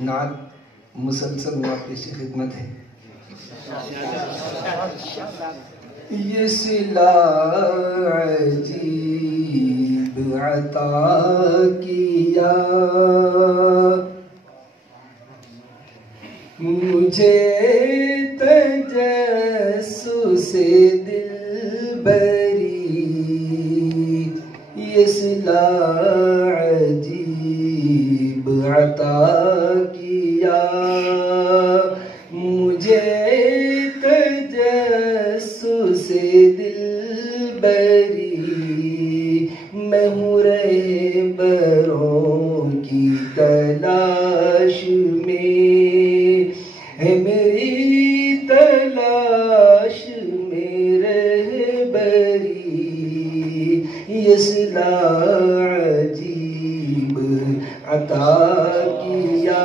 نعت مسلسل میں آپ کی خدمت ہے. یہ صلہ عجیب عطا کیا مجھے تجسس دلبری، یہ صلہ عجیب عطا کیا مجھے تجسس دلبری، میں ہوں رہبروں کی تلاش میں، ہے میری تلاش میں رہبری، یہ صلہ عجیب عطا کیا.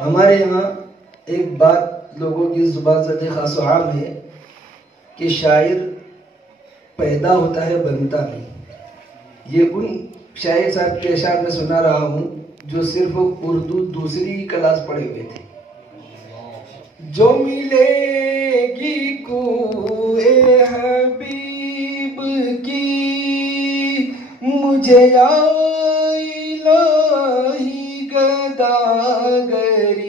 ہمارے یہاں ایک بات لوگوں کی زبان سے خاص و عام ہے کہ شاعر پیدا ہوتا ہے بنتا نہیں. یہ ان شاعر صاحب کے اشعار میں سنا رہا ہوں جو صرف اردو دوسری کلاس پڑھے ہوئے تھے. جو ملے گی کوئے حبیب کی مجھے یا الہی گداگری،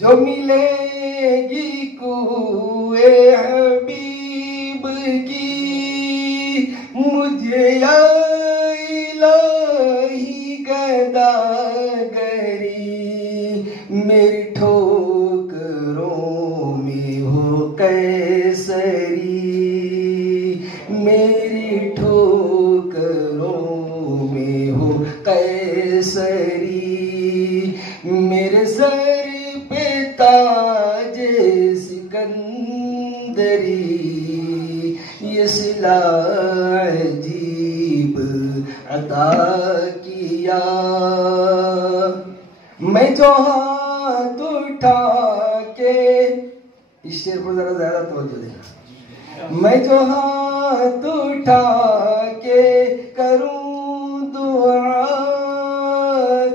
جو ملے گی کوئے حبیب کی مجھے یا الہی گداگری، میری ٹھوکروں میں ہو قیصری، میری ٹھوکروں میں ہو قیصری، میرے سر پہ تاج سکندری، یہ صلہ عجیب عطا کیا. میں جو ہاتھ اٹھا کے، اس شعر پر ذرا زیادہ توجہ دیں، میں جو ہاتھ اٹھا کے کروں دعا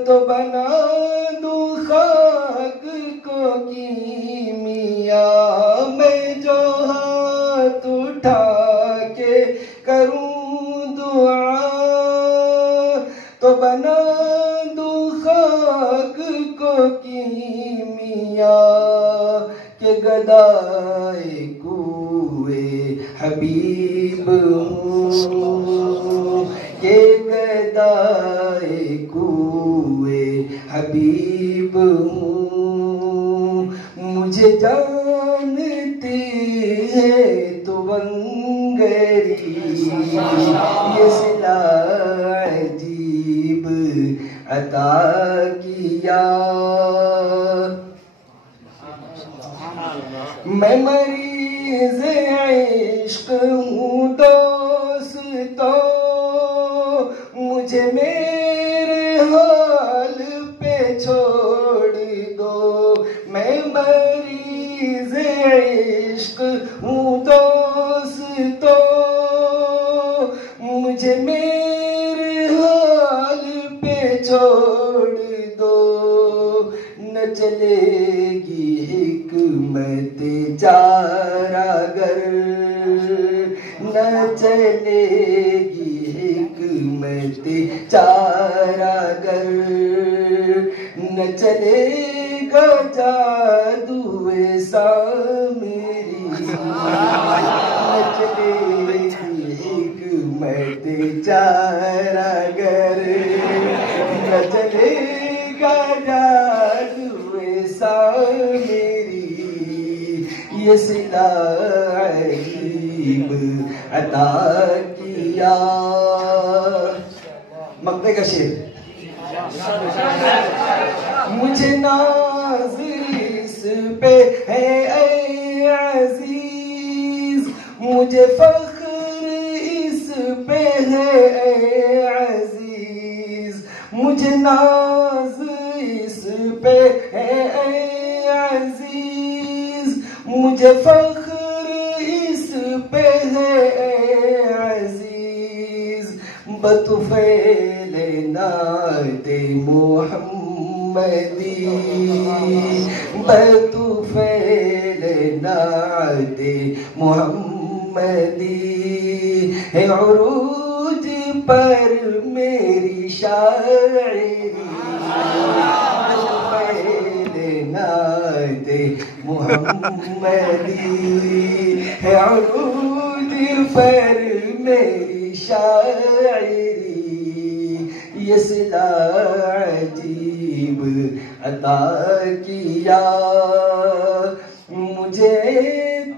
تو بنا دوں خاک کو کیمیا، میں جو ہاتھ اٹھا کے کروں دعا تو بنا دوں خاک کو کیمیا، کہ گدائے کوئے حبیب ہوں، کہ گدائے کوئے حبیب ہوں، مجھے جانتی ہے تو بنگری، یہ صلہ عجیب عطا کیا. میں مریض عشق ہوں دوستو، مجھے میرے حال پہ چھوڑ دو، میں مریض عشق ہوں دوستو، مجھے میرے حال پہ چھوڑ دو، نہ چلے گی حکمت چارہ گر، نہ چلے گی حکمت چارہ گر، نہ چلے گا جادو سامری، نہ چلے گی حکمت چارہ گر، نہ چلے گا جادو سامری، یہ صلہ عجیب عطا کیا. مقطع کا شعر. مجھے ناز اس پہ ہے اے عزیز، مجھے فخر اس پہ ہے اے عزیز، مجھے ناز اس پہ ہے اے عزیز، مجھے فخر اس پہ ہے اے عزیز، بطفیل نعت محمدی بطفیل نعت محمدی ہے عروج پر میری شاعری بطفیل نعت محمدی ہے عروج پر میری شاعری یہ صلہ عجیب عطا کیا مجھے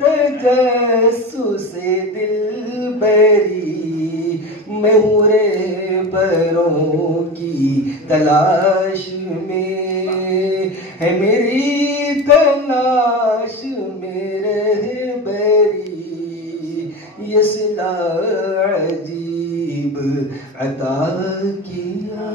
تجسس دل بری میں ہوں رہبروں کی تلاش میں ہے میری تلاش میں رہبری یہ صلہ عجیب عطا کیا